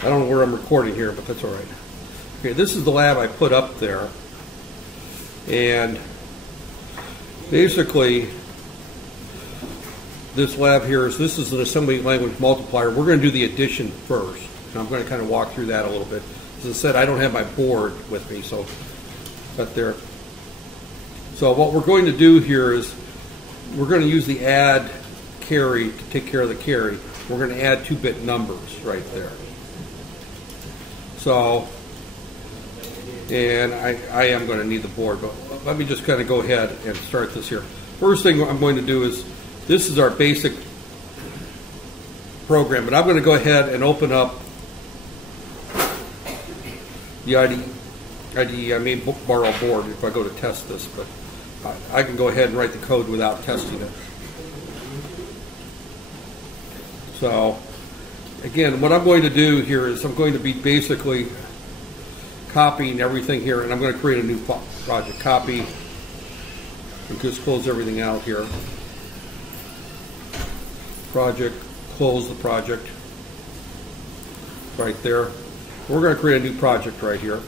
I don't know where I'm recording here, but that's all right. Okay, this is the lab I put up there. And basically, this lab here this is an assembly language multiplier. We're going to do the addition first. And I'm going to kind of walk through that a little bit. As I said, I don't have my board with me, so but there. So what we're going to do here is we're going to use the add carry to take care of the carry. We're going to add 2-bit numbers right there. So, and I am going to need the board, but let me just kind of go ahead and start this here. First thing I'm going to do is, this is our basic program, but I'm going to go ahead and open up the IDE. I may borrow a board if I go to test this, but I can go ahead and write the code without testing it. So, again, what I'm going to do here is I'm going to be basically copying everything here, and I'm going to create a new project. Copy, and just close everything out here. Project, close the project. Right there. We're going to create a new project right here.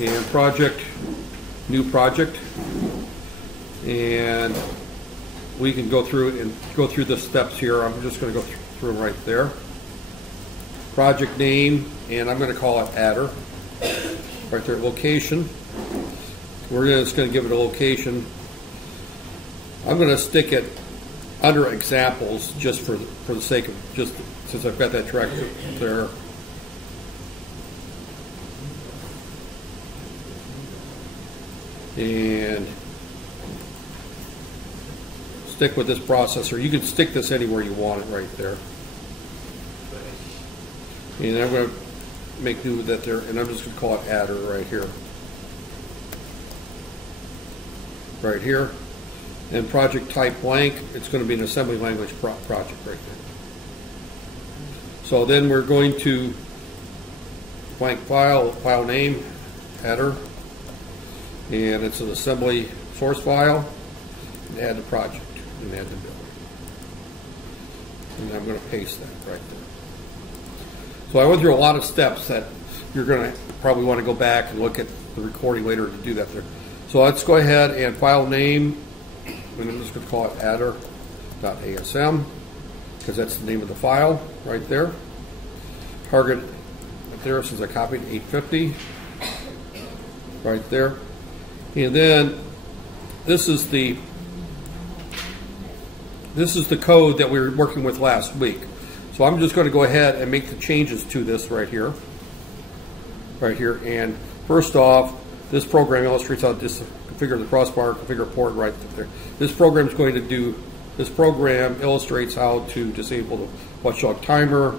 And project, new project. And we can go through the steps here. I'm just going to go through them right there. Project name, and I'm going to call it adder. Right there, location. We're just going to give it a location. I'm going to stick it under examples just for the sake of, just since I've got that track there. And stick with this processor. You can stick this anywhere you want it right there. And I'm going to make do with that there, and I'm just going to call it adder right here. Right here. And project type blank, it's going to be an assembly language project right there. So then we're going to blank file name, adder, and it's an assembly source file, and add the project. And add the build. And I'm going to paste that right there. So I went through a lot of steps that you're going to probably want to go back and look at the recording later to do that there. So let's go ahead and file name, and I'm just going to call it adder.asm because that's the name of the file right there. Target right there, since I copied 850 right there. And then this is the code that we were working with last week. So I'm just going to go ahead and make the changes to this right here. Right here. And first off, this program illustrates how to configure the crossbar, configure port right there. This program illustrates how to disable the watchdog timer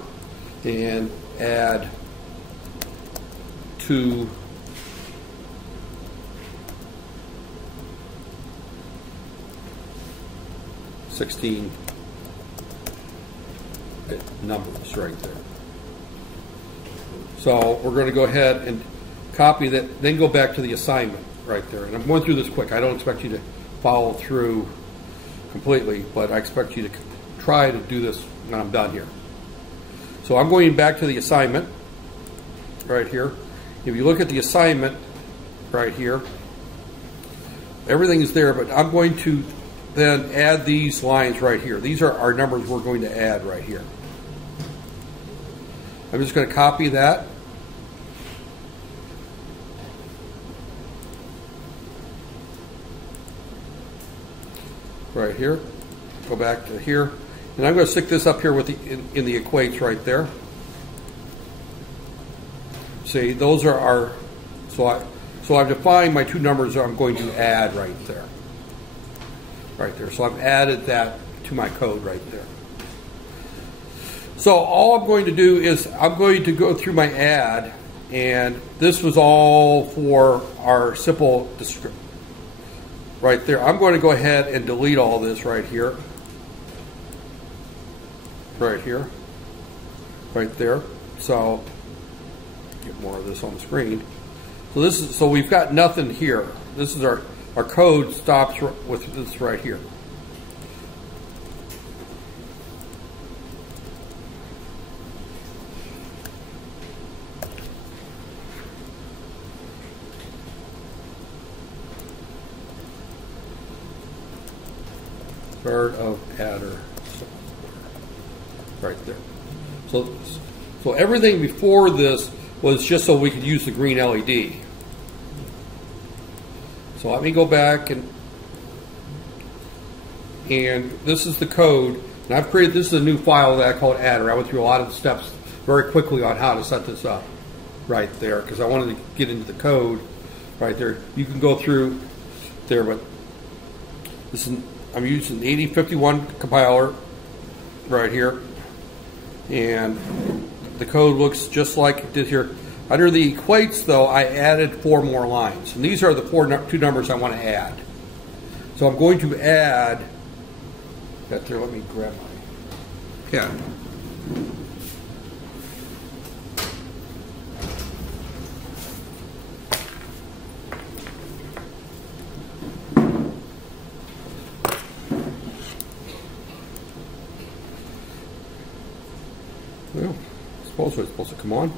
and add 2 16 numbers right there. So we're going to go ahead and copy that, then go back to the assignment right there. And I'm going through this quick. I don't expect you to follow through completely, but I expect you to try to do this when I'm done here. So I'm going back to the assignment right here. If you look at the assignment right here, everything is there, but I'm going to then add these lines right here. These are our numbers we're going to add right here. I'm just going to copy that. Right here. Go back to here. And I'm going to stick this up here with in the equates right there. See, those are our, so I've defined my 2 numbers I'm going to add right there. Right there. So I've added that to my code right there. So all I'm going to do is I'm going to go through my add, and this was all for our simple description. Right there. I'm going to go ahead and delete all this right here. Right here. Right there. So get more of this on the screen. So this is, so we've got nothing here. This is our code stops with this right here. Start of adder. Right there. So everything before this was just so we could use the green LED. So let me go back and this is the code. And I've created, this is a new file that I call it adder. I went through a lot of the steps very quickly on how to set this up right there because I wanted to get into the code right there. You can go through there, but this is, I'm using the 8051 compiler right here. And the code looks just like it did here. Under the equates, though, I added 4 more lines. And these are the two numbers I want to add. So I'm going to add that there. Let me grab my pen. Well, I suppose it's supposed to come on.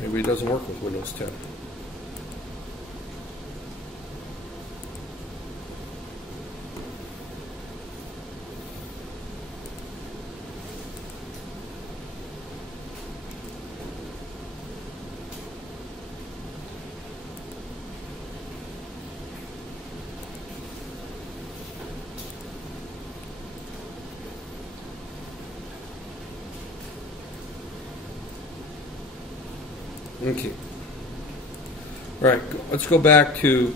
Maybe it doesn't work with Windows 10. Okay. All right, let's go back to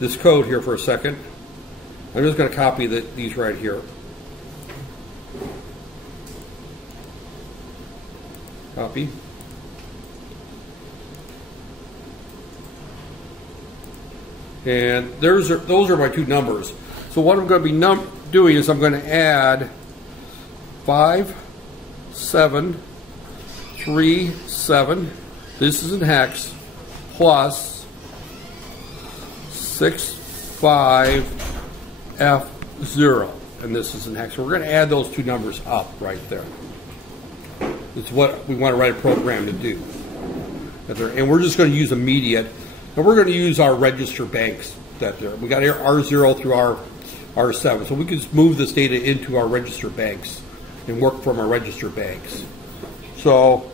this code here for a second. I'm just going to copy these right here. Copy. And those are my 2 numbers. So what I'm going to be doing is I'm going to add 5, 7, 3, 7, this is in hex, plus 6, 5, F0, and this is in hex. So we're going to add those 2 numbers up right there. It's what we want to write a program to do. And we're just going to use immediate, and we're going to use our register banks that there. We got R0 through R7, so we can just move this data into our register banks and work from our register banks. So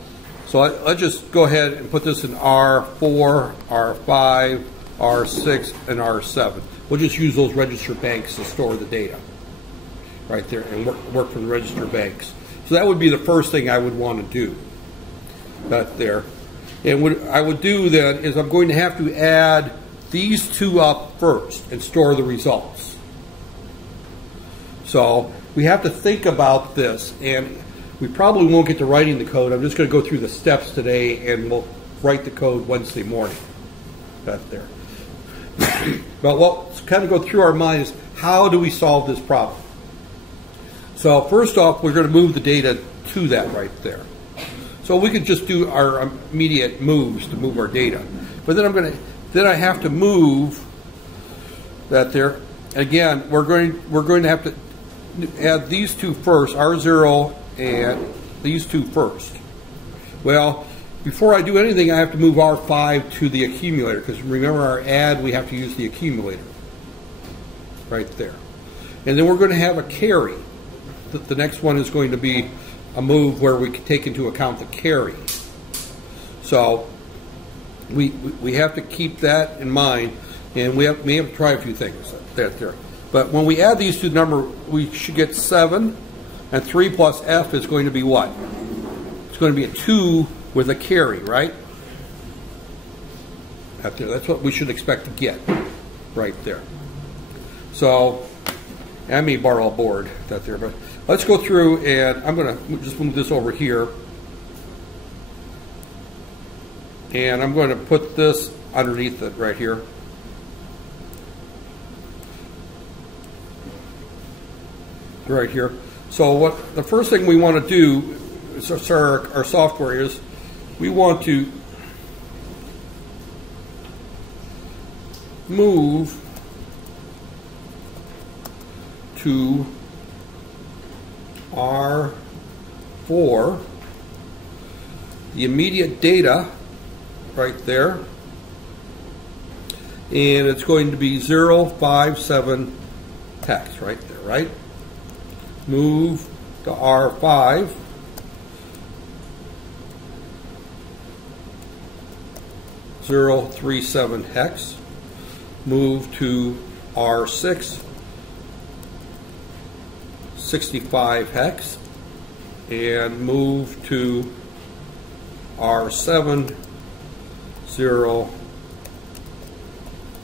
let's just go ahead and put this in R4, R5, R6, and R7. We'll just use those register banks to store the data right there and work from the register banks. So that would be the first thing I would want to do that there. And what I would do then is I'm going to have to add these 2 up first and store the results. So we have to think about this, and we probably won't get to writing the code. I'm just going to go through the steps today, and we'll write the code Wednesday morning. That's there. But let's kind of go through our minds. How do we solve this problem? So first off, we're going to move the data to that right there. So we could just do our immediate moves to move our data. But then I have to move that there. Again, we're going to have to add these 2 first, R0 and these 2 first. Well, before I do anything, I have to move R5 to the accumulator, because remember our add, we have to use the accumulator right there. And then we're going to have a carry. The next one is going to be a move where we can take into account the carry. So we have to keep that in mind, and we have to try a few things there. But when we add these 2 numbers, we should get 7. And 3 plus F is going to be what? It's going to be a 2 with a carry, right? That's what we should expect to get right there. So I may borrow a board that there, but let's go through, and I'm going to just move this over here. And I'm going to put this underneath it right here. Right here. So what the first thing we want to do, our software is, we want to move to R4, the immediate data right there, and it's going to be 057 hex right there, right? Move to R5. (037) hex. Move to R6. 65 hex. And move to R7. 0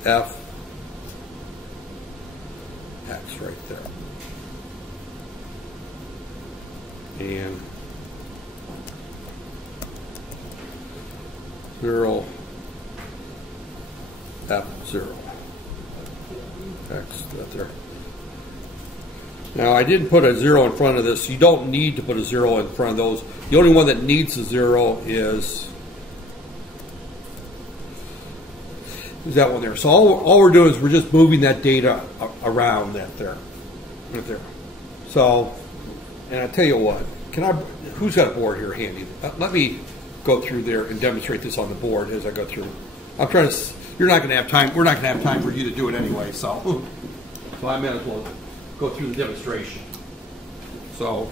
F hex right there. And 0 F0 hex right there. Now I didn't put a 0 in front of this. You don't need to put a 0 in front of those. The only one that needs a 0 is that one there. So all we're doing is we're just moving that data around that there, right there. So, and I tell you what, who's got a board here handy? Let me go through there and demonstrate this on the board as I go through. I'm trying to. You're not going to have time. We're not going to have time for you to do it anyway. So I might as well go through the demonstration. So,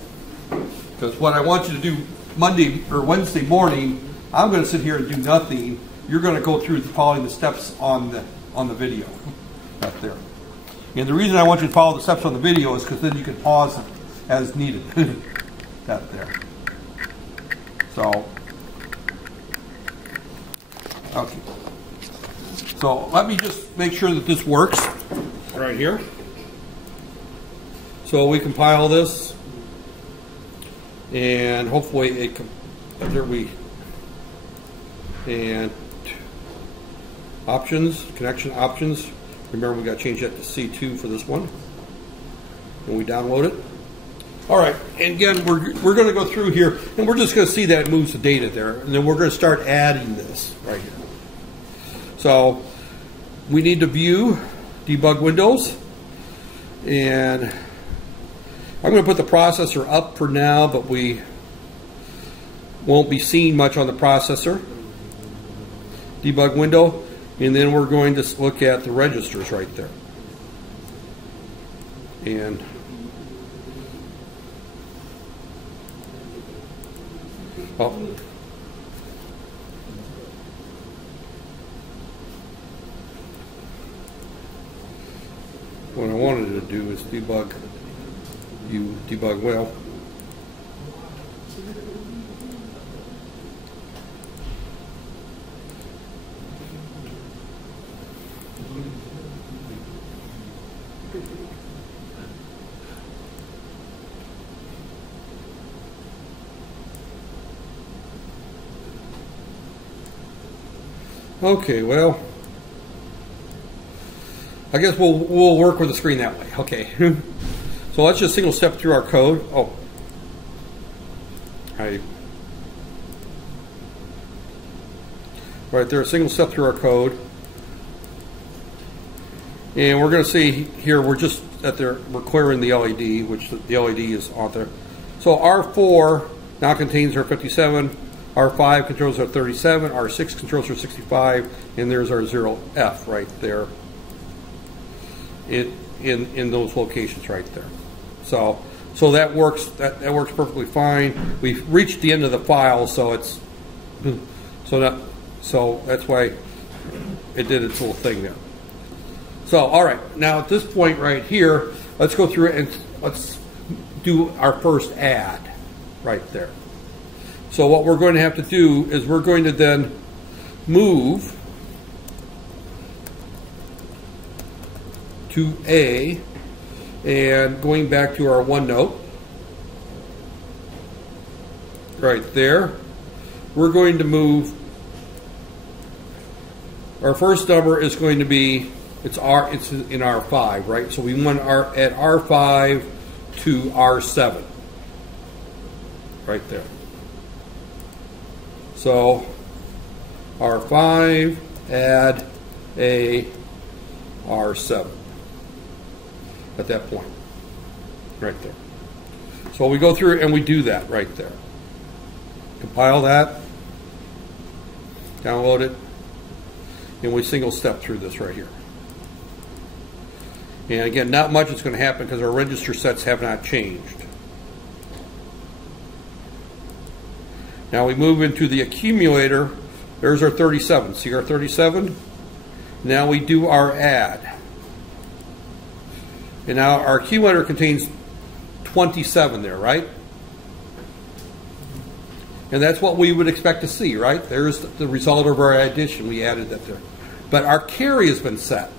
because what I want you to do Monday or Wednesday morning, I'm going to sit here and do nothing. You're going to go through following the steps on the video right there. And the reason I want you to follow the steps on the video is because then you can pause it as needed. That there. So, okay. So let me just make sure that this works right here. So we compile this, and hopefully it there we and options, connection options. Remember, we got to change that to C2 for this one, and we download it. All right, and again, we're going to go through here, and we're just going to see that it moves the data there, and then we're going to start adding this right here. So we need to view debug windows, and I'm going to put the processor up for now, but we won't be seeing much on the processor. Debug window, and then we're going to look at the registers right there. And what I wanted to do is debug well. Okay, well, I guess we'll work with the screen that way. Okay. So let's just single step through our code. Oh. Right there, single step through our code. And we're going to see here, we're just at there, we're clearing the LED, which the LED is on there. So R4 now contains our 57, R5 controls our 37, R6 controls our 65, and there's our 0F right there in those locations right there. So that works. That works perfectly fine. We've reached the end of the file, so it's so that's why it did its little thing there. So all right, now at this point right here, let's go through it and let's do our first add right there. So what we're going to have to do is we're going to then move to A, and going back to our OneNote right there, we're going to move. Our first number is going to be it's in R5, right? So we want at R5 to R7 right there. So R5 add a R7 at that point right there. So we go through and we do that right there. Compile that, download it, and we single step through this right here. And again, not much is going to happen because our register sets have not changed. Now we move into the accumulator. There's our 37. See our 37? Now we do our add. And now our accumulator contains 27 there, right? And that's what we would expect to see, right? There's the result of our addition. We added that there. But our carry has been set.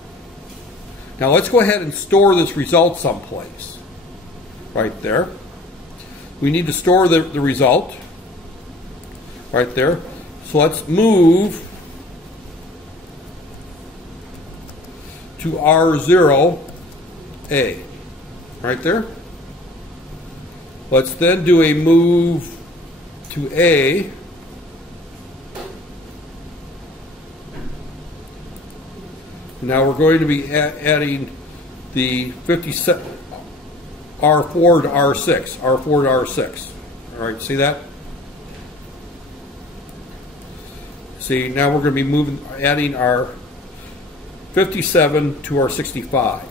Now let's go ahead and store this result someplace. Right there. We need to store the result. Right there. So let's move to R0A. Right there. Let's then do a move to A. Now we're going to be adding the 57 R4 to R6, R4 to R6. All right, see that? See, now we're going to be adding our 57 to our 65.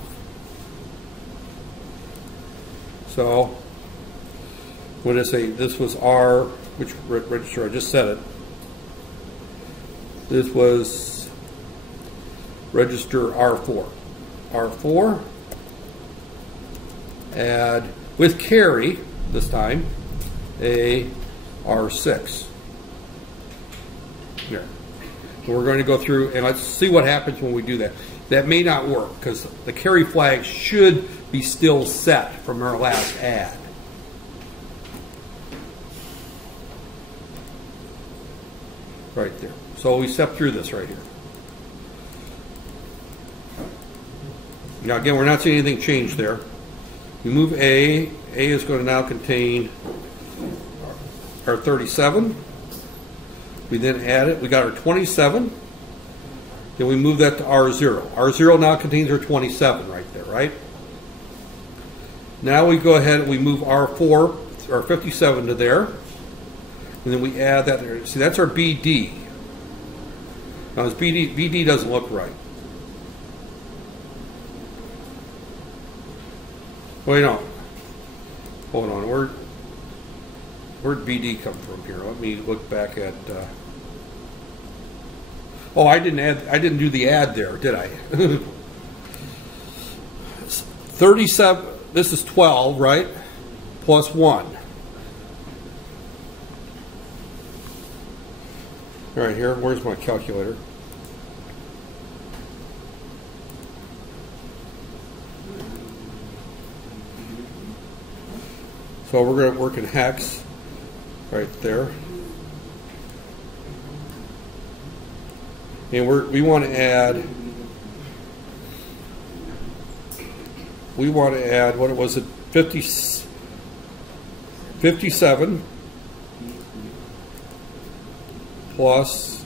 So, what did I say? This was R, which register? I just said it. This was register R4. R4, add with carry this time a R6. Here. So we're going to go through and let's see what happens when we do that. That may not work because the carry flag should be still set from our last add. Right there. So we step through this right here. Now again, we're not seeing anything change there. We move A. A is going to now contain our 37. We then add it. We got our 27. Then we move that to R0. R0 now contains our 27 right there, right? Now we go ahead and we move R4, our 57 to there. And then we add that there. See, that's our BD. Now this BD doesn't look right. Wait, no. Hold on. Where'd BD come from here? Let me look back at. Oh, I didn't do the add there, did I? 37. This is 12, right? Plus 1. All right, here. Where's my calculator? So we're going to work in hex right there. And we want to add what was it, 57 plus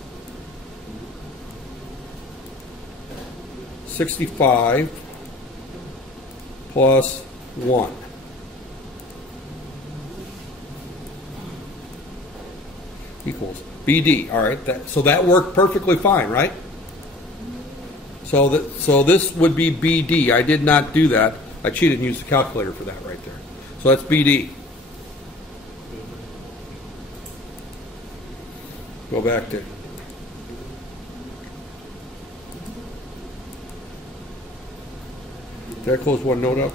65 plus 1. Equals BD. All right, so that worked perfectly fine, right? So this would be BD. I did not do that. I cheated and used the calculator for that right there. So that's BD. Go back to. Did I close one note up?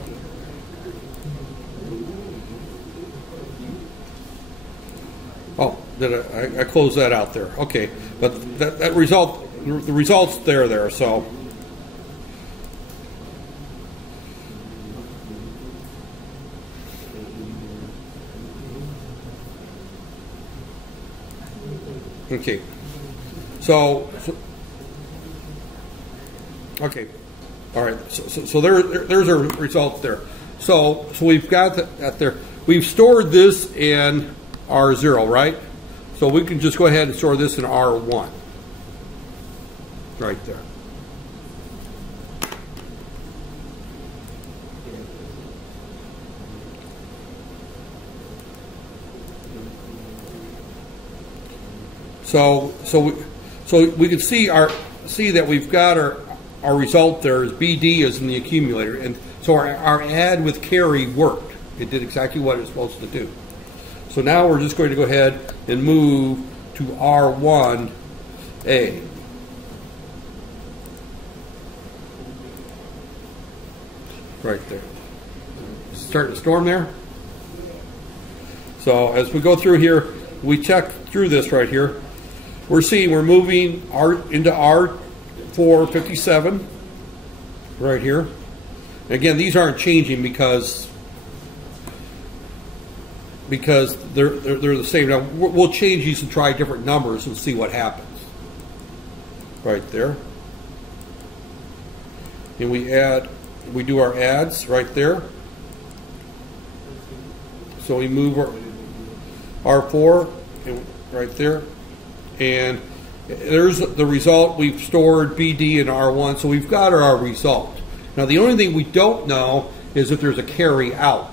Oh, I closed that out there. Okay, but that result, the result's there. So okay, so okay, all right. So there's our results there. So we've got that there. We've stored this in R0, right? So we can just go ahead and store this in R1. Right there. So we can see our see that we've got our result there is BD is in the accumulator, and so our add with carry worked. It did exactly what it was supposed to do. So now we're just going to go ahead and move to R1A. Right there. Starting to storm there. So as we go through here, we check through this right here. We're seeing we're moving into R457 right here. Again, these aren't changing because they're the same. Now we'll change these and try different numbers and see what happens. Right there. And we do our adds right there. So we move our R4 right there, and there's the result. We've stored BD in R1, so we've got our result. Now the only thing we don't know is if there's a carry out.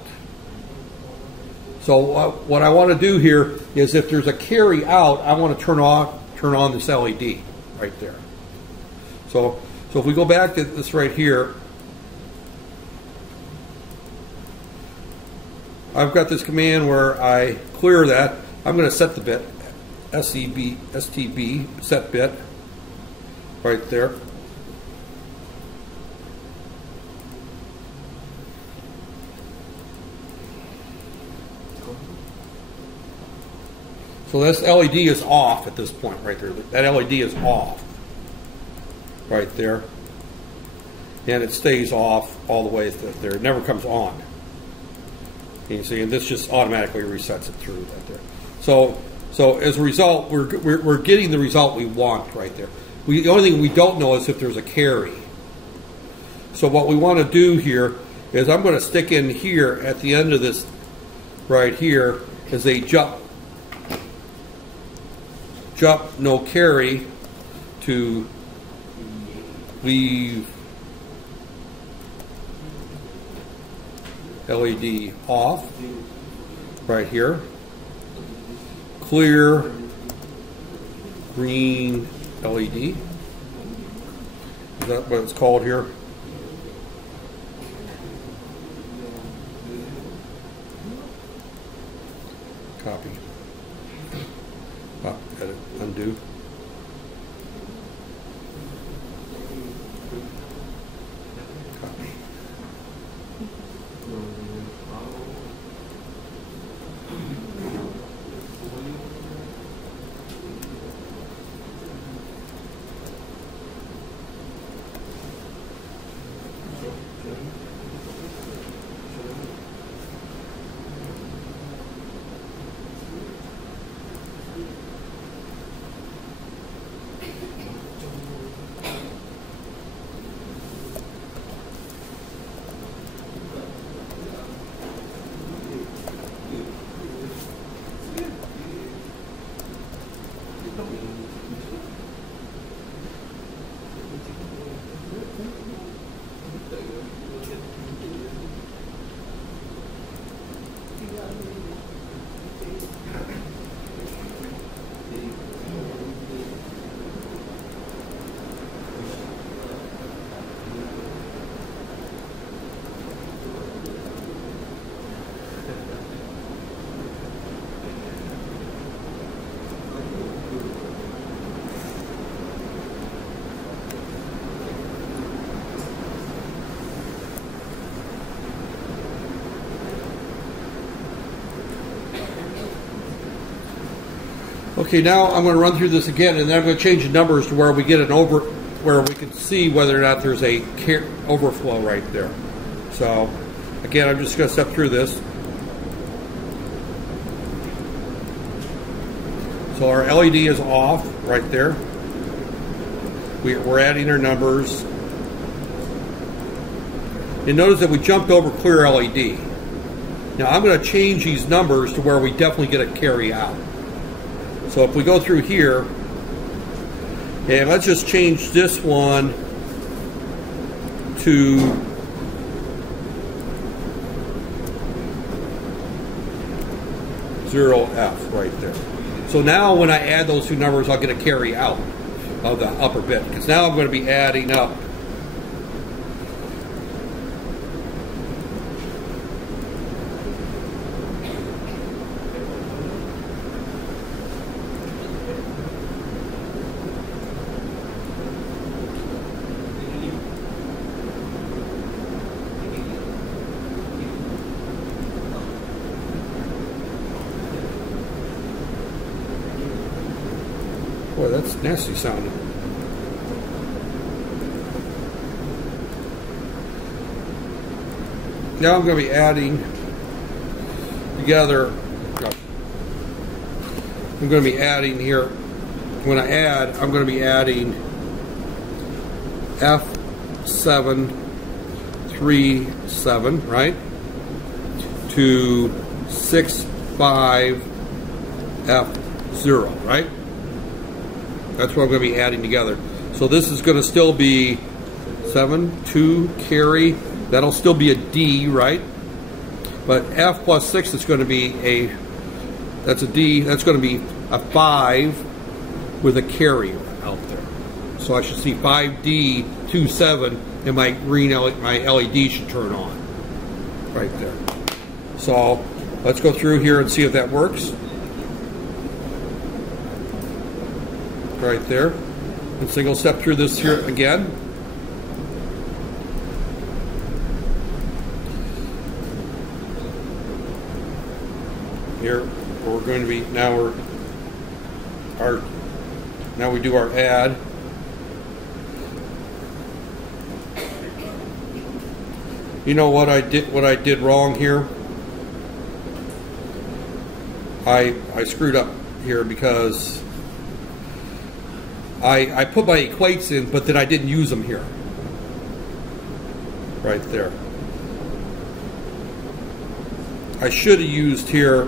So what I want to do here is if there's a carry out, I want to turn on this LED right there. So if we go back to this right here, I've got this command where I clear that. I'm going to set the bit, STB, set bit, right there. So this LED is off at this point right there. That LED is off right there. And it stays off all the way there. It never comes on. You can see, and this just automatically resets it through right there. So as a result, we're getting the result we want right there. The only thing we don't know is if there's a carry. So what we want to do here is I'm going to stick in here at the end of this right here is a jump no carry to leave LED off right here. Clear green LED. Is that what it's called here? Copy. Edit, undo. Copy. Okay, now I'm going to run through this again, and then I'm going to change the numbers to where we get where we can see whether or not there's a overflow right there. So, again, I'm just going to step through this. So our LED is off right there. We're adding our numbers. And notice that we jumped over clear LED. Now I'm going to change these numbers to where we definitely get a carry out. So if we go through here, and let's just change this one to 0F right there. So now when I add those two numbers, I'll get a carry out. of the upper bit, because now I'm going to be adding up Boy, that's nasty sounding. Now I'm going to be adding together. I'm going to be adding here. When I add, I'm going to be adding F737, right, to 65F0, right? That's what I'm going to be adding together. So this is going to still be 7, 2, carry. That'll still be a D, right? But F plus 6 is going to be that's a D. That's going to be a 5 with a carry out there. So I should see 5D27, and my green my LED should turn on right there. So let's go through here and see if that works. Right there, and single step through this here again. Here we're going to be now we do our add. You know what I did wrong here? I screwed up here because I put my equates in, but then I didn't use them here. Right there. I should have used here,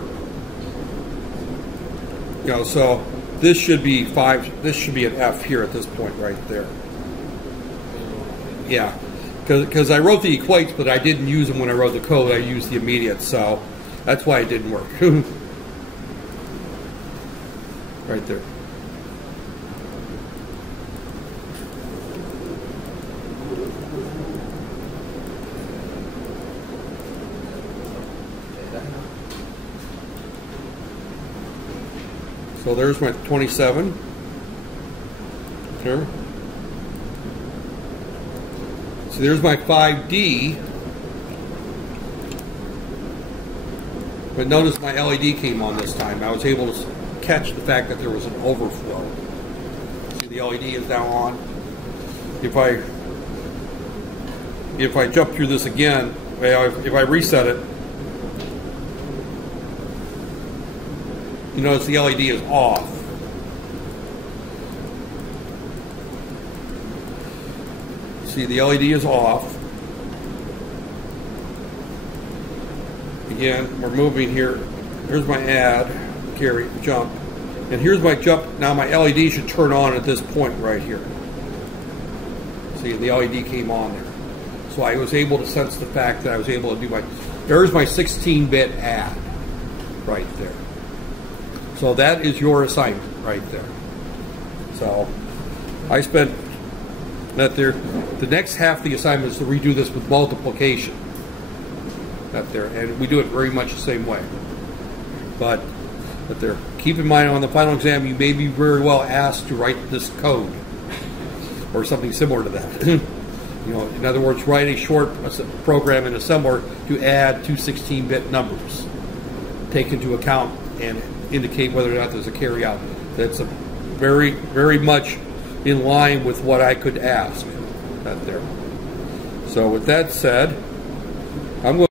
you know, so this should be 5, this should be an F here at this point right there. Yeah, because I wrote the equates, but I didn't use them when I wrote the code. I used the immediate, so that's why it didn't work. Right there. So there's my 27. There. So there's my 5D. But notice my LED came on this time. I was able to catch the fact that there was an overflow. See, the LED is now on. If I jump through this again, if I reset it, you notice the LED is off. See, the LED is off. Again, we're moving here. Here's my add, carry, jump. And here's my jump. Now my LED should turn on at this point right here. See, the LED came on there. So I was able to sense the fact that I was able to do there's my 16-bit add right there. So that is your assignment right there. So I spent that there. The next half of the assignment is to redo this with multiplication. That there, and we do it very much the same way. But there, keep in mind on the final exam, you may be very well asked to write this code or something similar to that. You know, in other words, write a short program in assembler to add two 16-bit numbers. Take into account and indicate whether or not there's a carry out. That's very, very much in line with what I could ask. That there. So with that said, I'm going